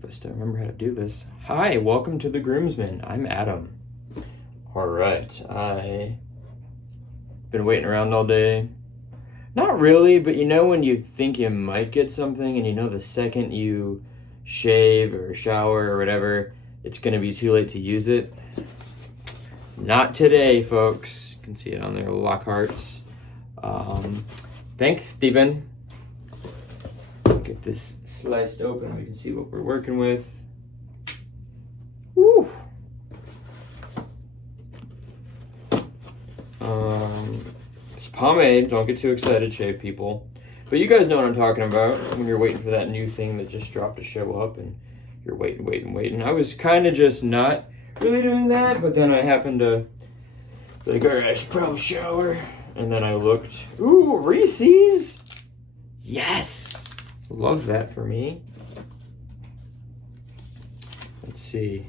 if I still remember how to do this. Hi, welcome to the Groomsman. I'm Adam. Alright, I've been waiting around all day. Not really, but you know when you think you might get something and you know the second you shave or shower or whatever, it's going to be too late to use it? Not today, folks. You can see it on there, Lockhart's. Thanks, Steven. Get this sliced open. We can see what we're working with. Woo! It's pomade. Don't get too excited, shave people. But you guys know what I'm talking about when you're waiting for that new thing that just dropped to show up and you're waiting. I was kind of just not really doing that, but then I happened to think, all right, I should probably shower. And then I looked. Ooh, Reese's! Yes! Love that for me. Let's see.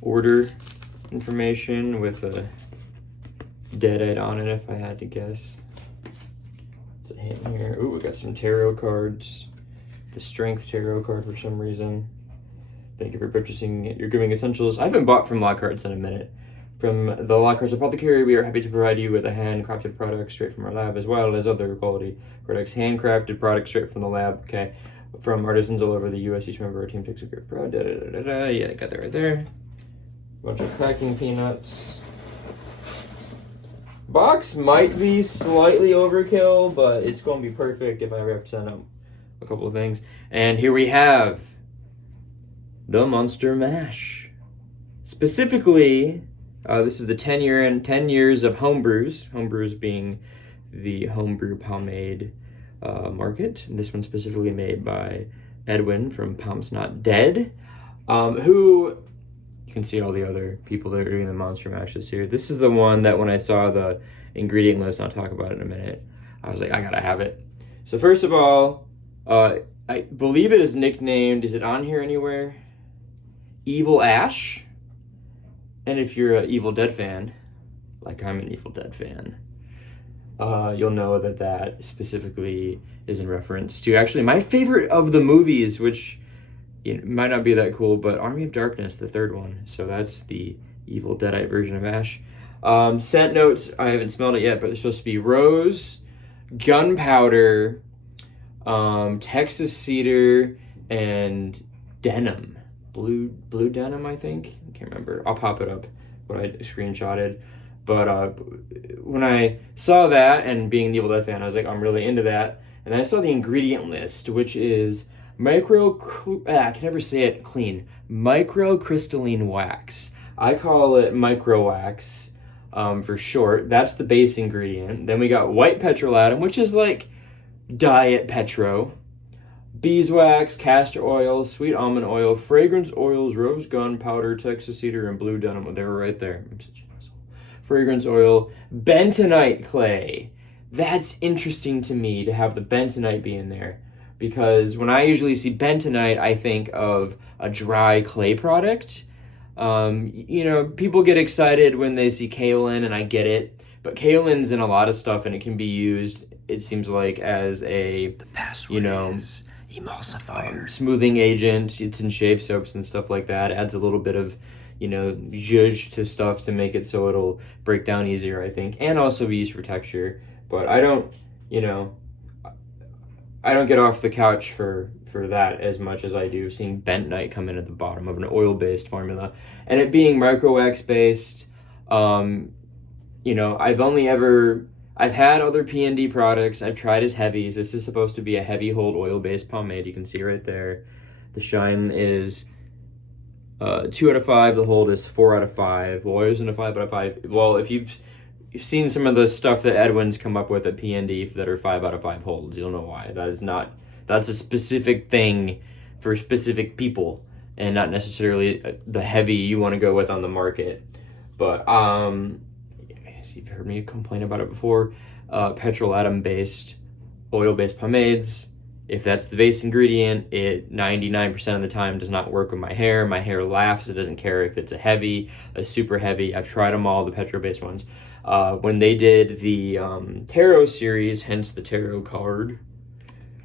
Order information with a deadite on it, if I had to guess. What's a hint here? Ooh, we got some tarot cards. The Strength Tarot card for some reason. Thank you for purchasing your Grooming Essentials. I haven't bought from Lockhart's in a minute. From the Lockhart's Apothecary, we are happy to provide you with a handcrafted product straight from our lab, as well as other quality products. Handcrafted products straight from the lab, okay? From artisans all over the U.S. Each member of our team takes a great pride. Yeah, I got that right there. Bunch of cracking peanuts. Box might be slightly overkill, but it's going to be perfect if I ever have to send out a couple of things. And here we have the Monster Mash. Specifically, this is the 10 years of homebrews. Homebrews being the homebrew pomade market. And this one's specifically made by Edwin from PompsNotDead, who you can see all the other people that are doing the Monster Mashes here. This is the one that when I saw the ingredient list, I'll talk about it in a minute, I was like, I gotta have it. So first of all, I believe it is nicknamed, is it on here anywhere? Evil Ash. And if you're an Evil Dead fan, like I'm an Evil Dead fan, you'll know that that specifically is in reference to actually my favorite of the movies, which might not be that cool, but Army of Darkness, the third one. So that's the Evil Deadite version of Ash. Scent notes, I haven't smelled it yet, but they're supposed to be rose, gunpowder, Texas cedar, and denim. Blue denim, I think. I can't remember. I'll pop it up what I screenshotted. But when I saw that, and being an Evil Dead fan, I was like, I'm really into that. And then I saw the ingredient list, which is I can never say it clean. Microcrystalline wax. I call it micro wax for short. That's the base ingredient. Then we got white petrolatum, which is like diet petro. Beeswax, castor oil, sweet almond oil, fragrance oils, rose gunpowder, Texas cedar, and blue denim. They were right there. I'm such an asshole. Fragrance oil, bentonite clay. That's interesting to me to have the bentonite be in there, because when I usually see bentonite, I think of a dry clay product. People get excited when they see kaolin, and I get it, but kaolin's in a lot of stuff, and it can be used, it seems like, as a, the password is emulsifier, smoothing agent. It's in shave soaps and stuff like that. It adds a little bit of, zhuzh to stuff to make it so it'll break down easier, I think, and also be used for texture. But I don't get off the couch for that as much as I do seeing bentonite come in at the bottom of an oil-based formula, and it being micro-wax based. I've had other P&D products. I've tried as heavies. This is supposed to be a heavy hold oil-based pomade. You can see right there. The shine is 2 out of 5. The hold is 4 out of 5. Well, isn't a 5 out of 5? Well, if you've seen some of the stuff that Edwin's come up with at P&D that are 5 out of 5 holds, you'll know why. That's a specific thing for specific people, and not necessarily the heavy you want to go with on the market. But you've heard me complain about it before. Petrolatum-based, oil-based pomades. If that's the base ingredient, it 99% of the time does not work with my hair. My hair laughs. It doesn't care if it's a super heavy. I've tried them all, the petro-based ones. When they did the tarot series, hence the tarot card,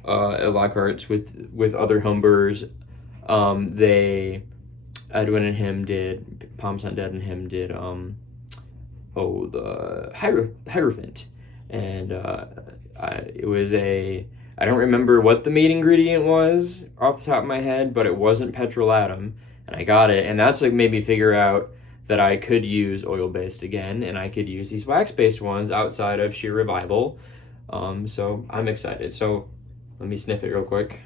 at Lockhart's with other homebrewers. Edwin and him did, PompsNotDead and him did, the Hierophant. And I don't remember what the main ingredient was off the top of my head, but it wasn't petrolatum, and I got it, and that's like made me figure out that I could use oil-based again, and I could use these wax-based ones outside of Sheer Revival. So I'm excited. So let me sniff it real quick.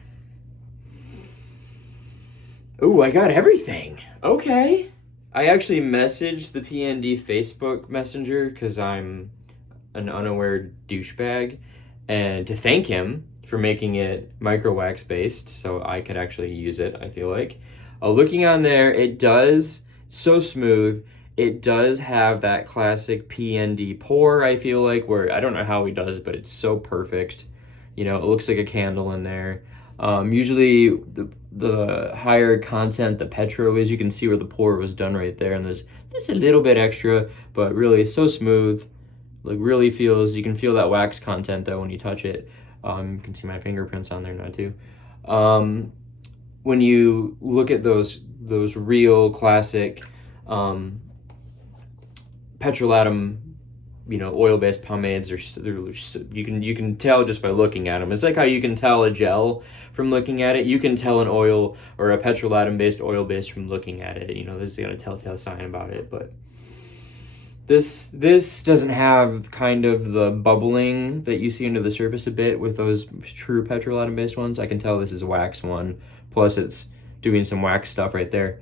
Ooh, I got everything. Okay. I actually messaged the PND Facebook Messenger because I'm an unaware douchebag, and to thank him for making it micro wax based so I could actually use it, I feel like. Looking on there, it does, so smooth. It does have that classic PND pour, I feel like, where I don't know how he does, but it's so perfect. You know, it looks like a candle in there. Usually the higher content the Petro is, you can see where the pour was done right there, and there's just a little bit extra, but really it's so smooth. Like really feels, you can feel that wax content though when you touch it. You can see my fingerprints on there now too. When you look at those real classic petrolatum, you know, oil-based pomades, you can tell just by looking at them. It's like how you can tell a gel from looking at it. You can tell an oil or a petrolatum-based oil-based from looking at it. You know, this is got a telltale sign about it, but this doesn't have kind of the bubbling that you see under the surface a bit with those true petrolatum-based ones. I can tell this is a wax one. Plus, it's doing some wax stuff right there.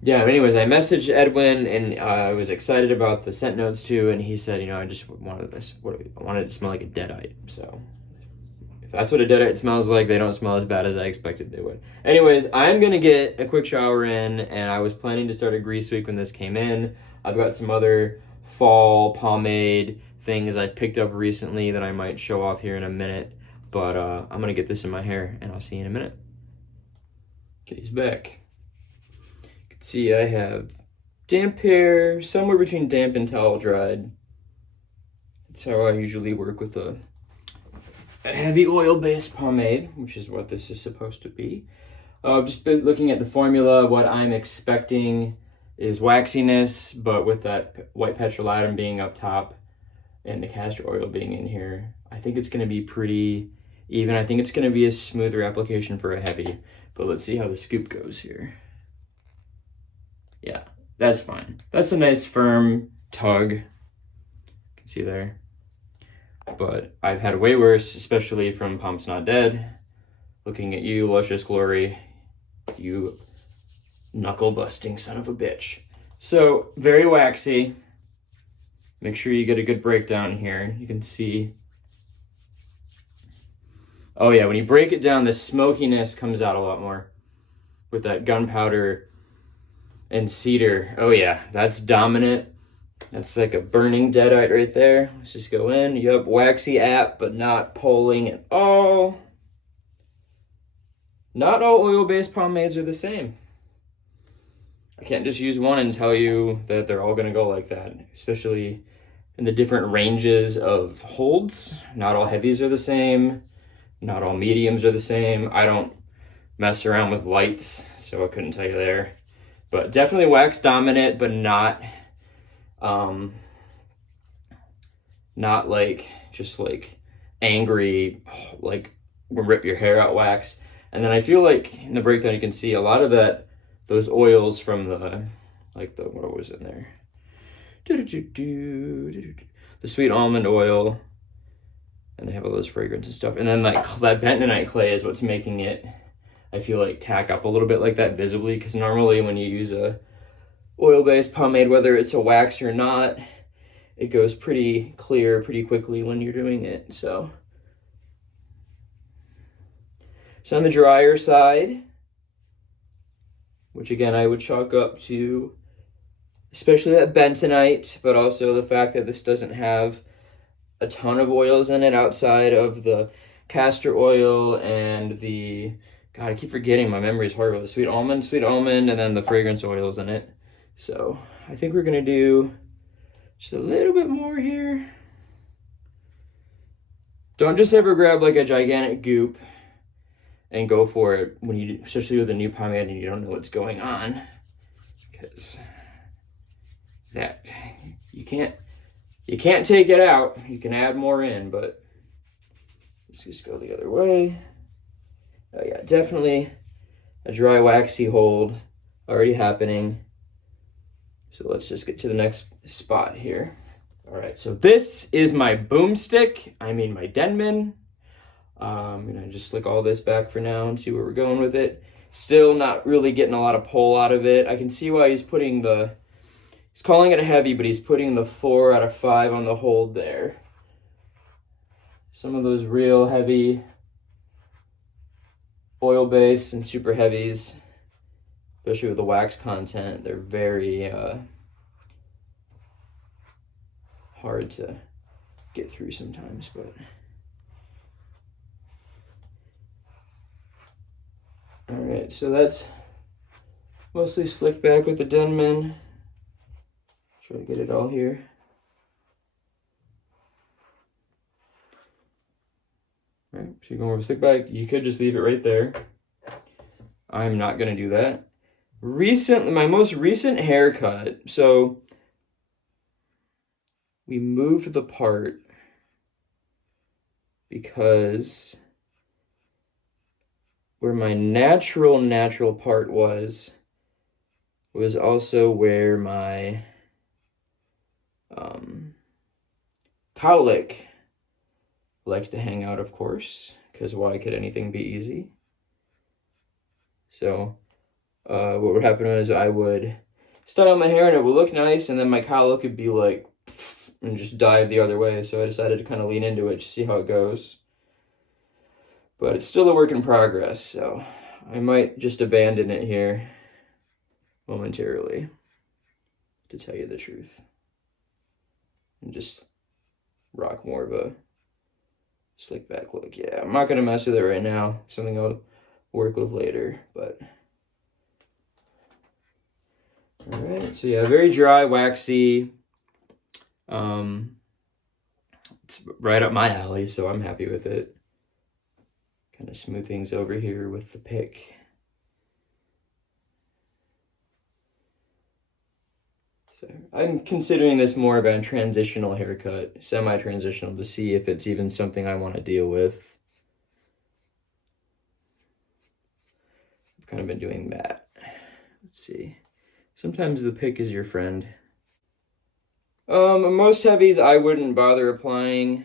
Yeah, but anyways, I messaged Edwin, and I was excited about the scent notes too, and he said, you know, I just wanted this. I wanted it to smell like a deadite. So if that's what a deadite smells like, they don't smell as bad as I expected they would. Anyways, I'm gonna get a quick shower in, and I was planning to start a grease week when this came in. I've got some other fall pomade things I've picked up recently that I might show off here in a minute, but I'm gonna get this in my hair, and I'll see you in a minute. Okay, he's back. See, I have damp hair, somewhere between damp and towel dried. That's how I usually work with a heavy oil-based pomade, which is what this is supposed to be. Just been looking at the formula. What I'm expecting is waxiness, but with that white petrolatum being up top and the castor oil being in here, I think it's going to be pretty even. I think it's going to be a smoother application for a heavy, but let's see how the scoop goes here. Yeah, that's fine. That's a nice firm tug. You can see there. But I've had way worse, especially from PompsNotDead. Looking at you, Luscious Glory, you knuckle-busting son of a bitch. So, very waxy. Make sure you get a good breakdown here. You can see. Oh yeah, when you break it down, the smokiness comes out a lot more with that gunpowder and cedar. Oh yeah, that's dominant. That's like a burning deadite right there. Let's just go in. Yup, waxy app, but not pulling at all. Not all oil-based pomades are the same. I can't just use one and tell you that they're all gonna go like that, especially in the different ranges of holds. Not all heavies are the same. Not all mediums are the same. I don't mess around with lights, so I couldn't tell you there. But definitely wax dominant, but not like just like angry, like rip your hair out wax. And then I feel like in the breakdown you can see a lot of those oils from the what was in there? The sweet almond oil, and they have all those fragrance and stuff. And then like that bentonite clay is what's making it, I feel like, tack up a little bit like that visibly, because normally when you use a oil-based pomade, whether it's a wax or not, it goes pretty clear pretty quickly when you're doing it. So on the drier side, which again I would chalk up to especially that bentonite, but also the fact that this doesn't have a ton of oils in it outside of the castor oil and the, God, I keep forgetting, my memory is horrible. Sweet almond, and then the fragrance oils in it. So I think we're gonna do just a little bit more here. Don't just ever grab like a gigantic goop and go for it when you, especially with a new pomade and you don't know what's going on, because that you can't take it out. You can add more in, but let's just go the other way. Oh yeah, definitely a dry waxy hold already happening. So let's just get to the next spot here. All right, so this is my boomstick. My Denman. I'm gonna just slick all this back for now and see where we're going with it. Still not really getting a lot of pull out of it. I can see why he's calling it a heavy, but he's putting the 4 out of 5 on the hold there. Some of those real heavy oil base and super heavies, especially with the wax content, they're very hard to get through sometimes, but all right, so that's mostly slicked back with the Denman. Try to get it all here. All right, so you're going with a slick back. You could just leave it right there. I'm not gonna do that. My most recent haircut, so we moved the part because where my natural part was also where my cowlick liked to hang out, of course, because why could anything be easy? So what would happen is I would style my hair and it would look nice, and then my cowlick would be like, and just dive the other way. So I decided to kind of lean into it to see how it goes. But it's still a work in progress, so I might just abandon it here momentarily, to tell you the truth, and just rock more of a slick back look. Yeah, I'm not gonna mess with it right now. Something I'll work with later, but all right. So yeah, very dry, waxy. It's right up my alley, so I'm happy with it. Kind of smooth things over here with the pick. So I'm considering this more of a transitional haircut, semi-transitional, to see if it's even something I want to deal with. I've kind of been doing that. Let's see. Sometimes the pick is your friend. Most heavies I wouldn't bother applying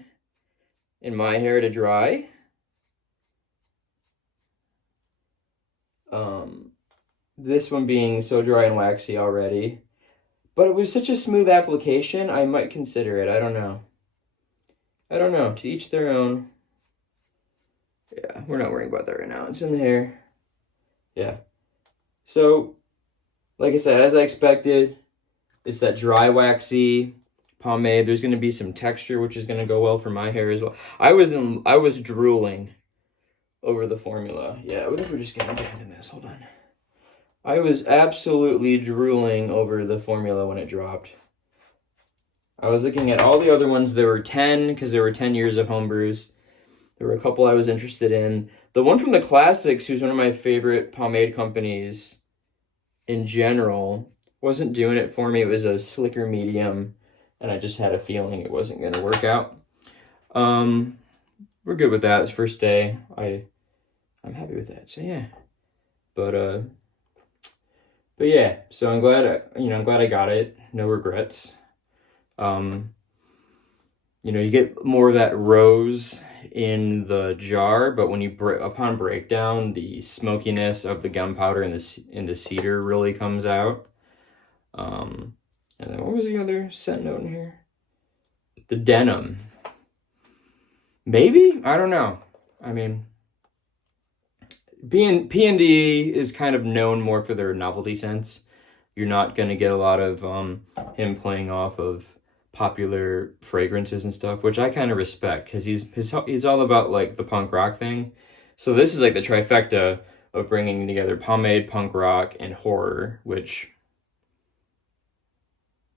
in my hair to dry. This one being so dry and waxy already. But it was such a smooth application, I might consider it. I don't know. To each their own. Yeah, we're not worrying about that right now. It's in the hair. Yeah. So, like I said, as I expected, it's that dry, waxy pomade. There's going to be some texture, which is going to go well for my hair as well. I was drooling over the formula. Yeah, what if we're just going to abandon this? Hold on. I was absolutely drooling over the formula when it dropped. I was looking at all the other ones. There were 10, because there were 10 years of homebrews. There were a couple I was interested in. The one from the Classics, who's one of my favorite pomade companies in general, wasn't doing it for me. It was a slicker medium, and I just had a feeling it wasn't going to work out. We're good with that. It's first day. I'm happy with that. So yeah. But yeah, so I'm glad I got it. No regrets. You get more of that rose in the jar, but when you upon breakdown, the smokiness of the gunpowder and the cedar really comes out. And then what was the other scent note in here? The denim. Maybe? I don't know. P&D is kind of known more for their novelty scents. You're not going to get a lot of him playing off of popular fragrances and stuff, which I kind of respect, because he's all about like the punk rock thing. So this is like the trifecta of bringing together pomade, punk rock, and horror, which,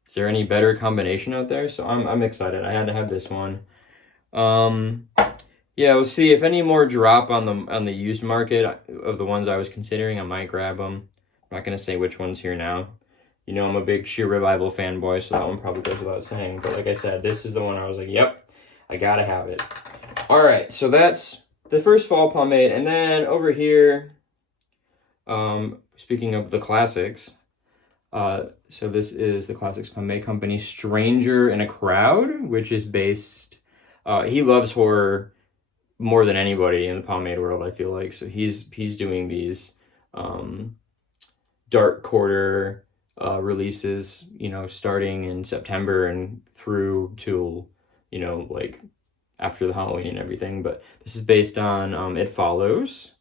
is there any better combination out there? So I'm excited. I had to have this one. Yeah, we'll see if any more drop on the used market of the ones I was considering. I might grab them. I'm not gonna say which ones here now. You know, I'm a big Sheer Revival fanboy, so that one probably goes without saying. But like I said, this is the one I was like, yep, I gotta have it. All right, so that's the first fall pomade, and then over here, speaking of the classics, so this is the Classics Pomade Company Stranger in a Crowd, which is based. He loves horror more than anybody in the pomade world, I feel like. So he's doing these dark quarter releases, you know, starting in September and through till, you know, like after the Halloween and everything. But this is based on It Follows.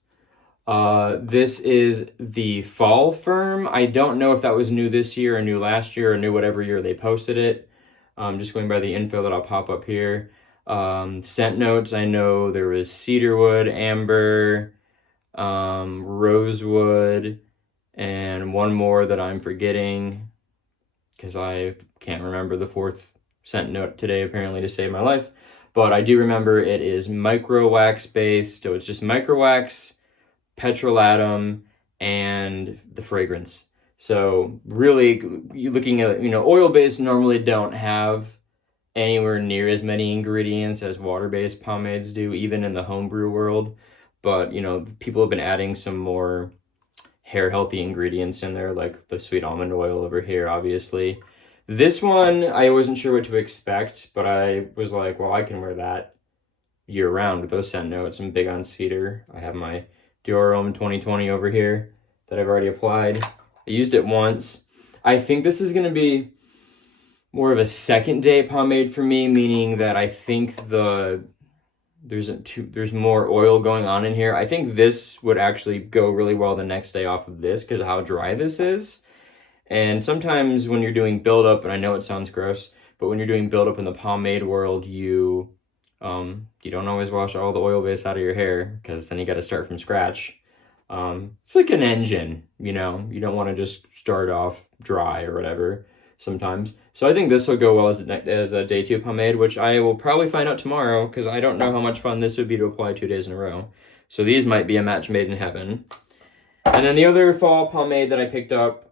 This is the Fall Firm. I don't know if that was new this year or new last year or new whatever year they posted it. Just going by the info that I'll pop up here. Scent notes, I know there was cedarwood, amber, rosewood, and one more that I'm forgetting because I can't remember the fourth scent note today, apparently, to save my life. But I do remember it is micro wax based, so it's just micro wax, petrolatum, and the fragrance. So really, you're looking at, you know, oil-based normally don't have anywhere near as many ingredients as water-based pomades do, even in the homebrew world. But, you know, people have been adding some more hair-healthy ingredients in there, like the sweet almond oil over here, obviously. This one, I wasn't sure what to expect, but I was like, well, I can wear that year-round with those scent notes. I'm big on cedar. I have my Dior Homme 2020 over here that I've already applied. I used it once. I think this is going to be more of a second day pomade for me, meaning that I think there's more oil going on in here. I think this would actually go really well the next day off of this because of how dry this is. And sometimes when you're doing buildup, and I know it sounds gross, but when you're doing buildup in the pomade world, you don't always wash all the oil base out of your hair because then you got to start from scratch. It's like an engine, you know, you don't want to just start off dry or whatever sometimes. So I think this will go well as a day 2 pomade, which I will probably find out tomorrow because I don't know how much fun this would be to apply 2 days in a row. So these might be a match made in heaven. And then the other fall pomade that I picked up,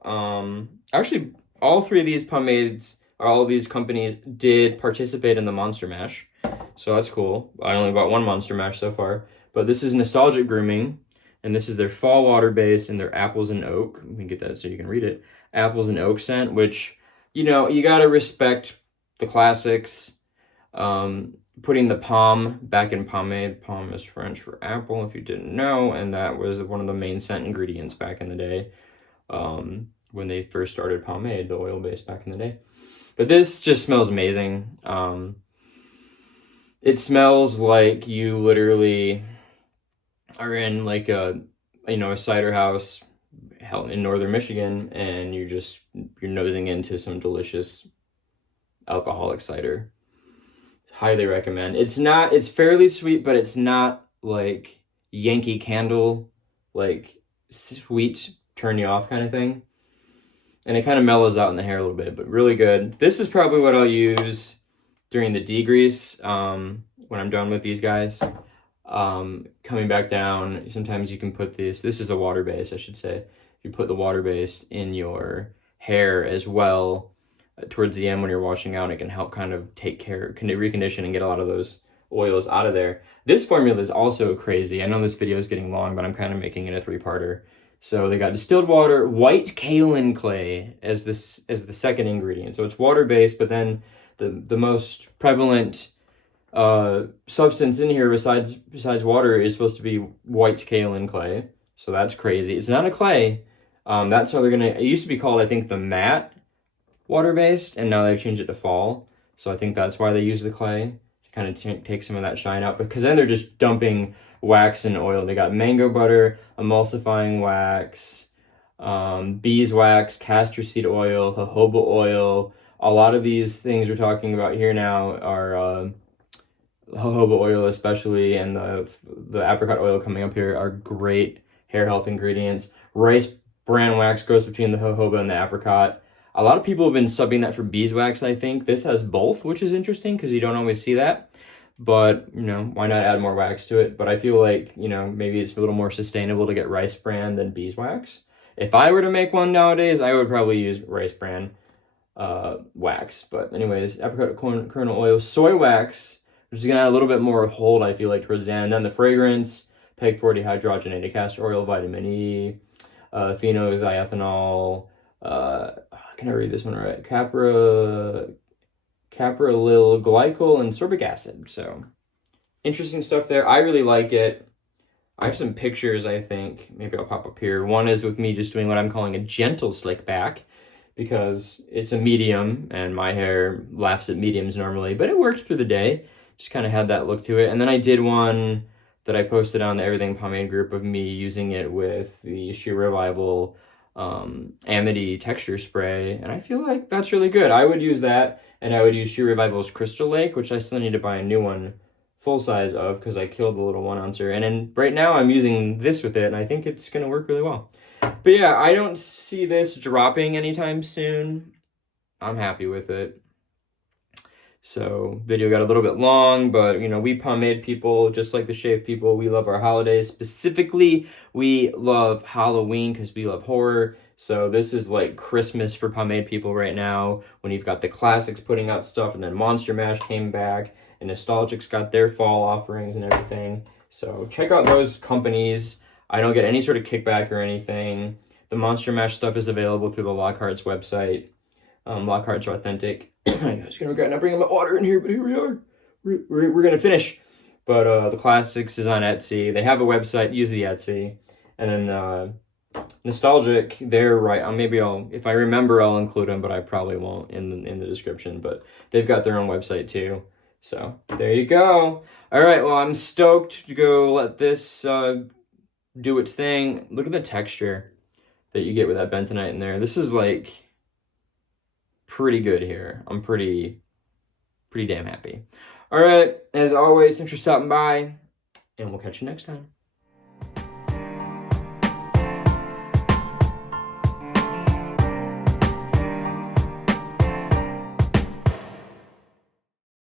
actually all 3 of these pomades, all of these companies did participate in the Monster Mash. So that's cool. I only bought 1 Monster Mash so far. But this is Nostalgic Grooming, and this is their fall water base and their apples and oak. Let me get that so you can read it. Apples and oak scent, which, you know, you got to respect the classics. Putting the pomme back in pomade. Pomme is French for apple, if you didn't know, and that was one of the main scent ingredients back in the day when they first started pomade, the oil base back in the day. But this just smells amazing. It smells like you literally are in like a cider house in northern Michigan, and you're nosing into some delicious alcoholic cider. Highly recommend. It's fairly sweet, but it's not like Yankee Candle, like sweet, turn you off kind of thing. And it kind of mellows out in the hair a little bit, but really good. This is probably what I'll use during the degrease when I'm done with these guys. Coming back down, sometimes you can put this is a water base, I should say. You put the water base in your hair as well towards the end when you're washing out. It can help kind of recondition and get a lot of those oils out of there. This formula is also crazy. I know this video is getting long, but I'm kind of making it a 3-parter. So they got distilled water, white kaolin clay as the second ingredient. So it's water-based, but then the most prevalent substance in here besides water is supposed to be white kaolin clay. So that's crazy. It's not a clay. That's how it used to be called, I think, the matte water-based, and now they've changed it to fall. So I think that's why they use the clay to kind of take some of that shine out, because then they're just dumping wax and oil. They got mango butter, emulsifying wax, beeswax, castor seed oil, jojoba oil. A lot of these things we're talking about here now are jojoba oil especially, and the apricot oil coming up here are great hair health ingredients. Rice bran wax goes between the jojoba and the apricot. A lot of people have been subbing that for beeswax, I think. This has both, which is interesting because you don't always see that. but why not add more wax to it? But I feel like maybe it's a little more sustainable to get rice bran than beeswax. If I were to make one nowadays, I would probably use rice bran wax. But anyways, apricot kernel oil, soy wax, which is gonna add a little bit more hold, I feel like, towards the end. Then the fragrance, PEG 40 hydrogenated castor oil, vitamin E, phenoxyethanol, can I read this one right? Caprylyl glycol and sorbic acid. So interesting stuff there. I really like it. I have some pictures, I think. Maybe I'll pop up here. One is with me just doing what I'm calling a gentle slick back, because it's a medium and my hair laughs at mediums normally, but it worked through the day. Just kind of had that look to it. And then I did one that I posted on the Everything Pomade group of me using it with the Sheer Revival Amity texture spray, and I feel like that's really good. I would use that, and I would use Sheer Revival's Crystal Lake, which I still need to buy a new one full size of because I killed the little 1 ouncer. And then right now I'm using this with it, and I think it's gonna work really well. But yeah, I don't see this dropping anytime soon. I'm happy with it. So video got a little bit long, but we pomade people, just like the shave people, we love our holidays. Specifically, we love Halloween because we love horror. So this is like Christmas for pomade people right now, when you've got the classics putting out stuff, and then Monster Mash came back, and Nostalgic's got their fall offerings and everything. So check out those companies. I don't get any sort of kickback or anything. The Monster Mash stuff is available through the Lockhart's website. Lockhart's are authentic. I was gonna regret not bringing my water in here, but here we are. We're gonna finish. But the classics is on Etsy. They have a website. Use the Etsy. And then Nostalgic, they're right. Maybe if I remember, I'll include them, but I probably won't in the description. But they've got their own website too. So there you go. All right. Well, I'm stoked to go let this do its thing. Look at the texture that you get with that bentonite in there. This is like pretty good here. I'm pretty damn happy. All right, as always, thanks for stopping by, and we'll catch you next time.